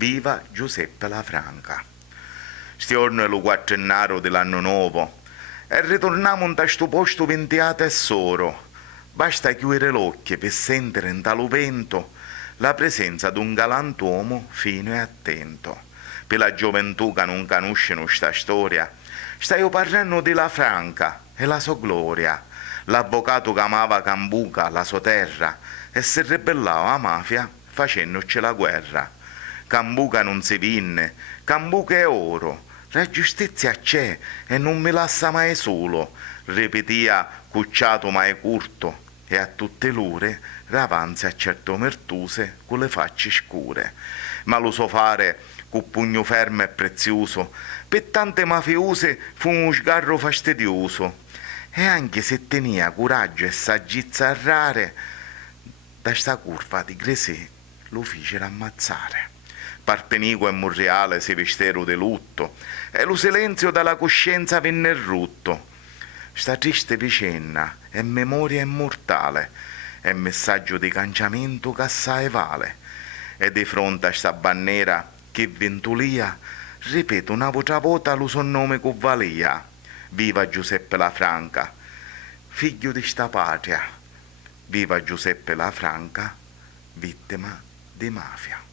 Viva Giuseppe Lafranca. Stiorno è lo quattrennaro dell'anno nuovo e ritorniamo in questo posto ventiato e soro. Basta chiudere l'occhio per sentire in talo vento la presenza di un galantuomo fino e attento. Per la gioventù che non conoscono sta storia, stai parlando di Lafranca e la sua gloria, l'avvocato che amava Cambuca, la sua terra, e si ribellava a mafia facendoci la guerra. Cambuca non si vinne, Cambuca è oro, la giustizia c'è e non mi lascia mai solo, ripetia cucciato ma è curto, e a tutte l'ore ravanzi a certo mertuse con le facce scure. Ma lo so fare con pugno fermo e prezioso, per tante mafiose fu uno sgarro fastidioso, e anche se tenia coraggio e saggezza rare, da sta curva di Gresè lo fecero ammazzare. Parpenico e Monreale si vestero di lutto e lo silenzio dalla coscienza venne rutto. Sta triste vicenda è memoria immortale, è messaggio di canciamento che assai vale. E di fronte a sta bandiera che ventulia, ripeto una volta lo suo nome con valia. Viva Giuseppe Lafranca, figlio di sta patria. Viva Giuseppe Lafranca, vittima di mafia.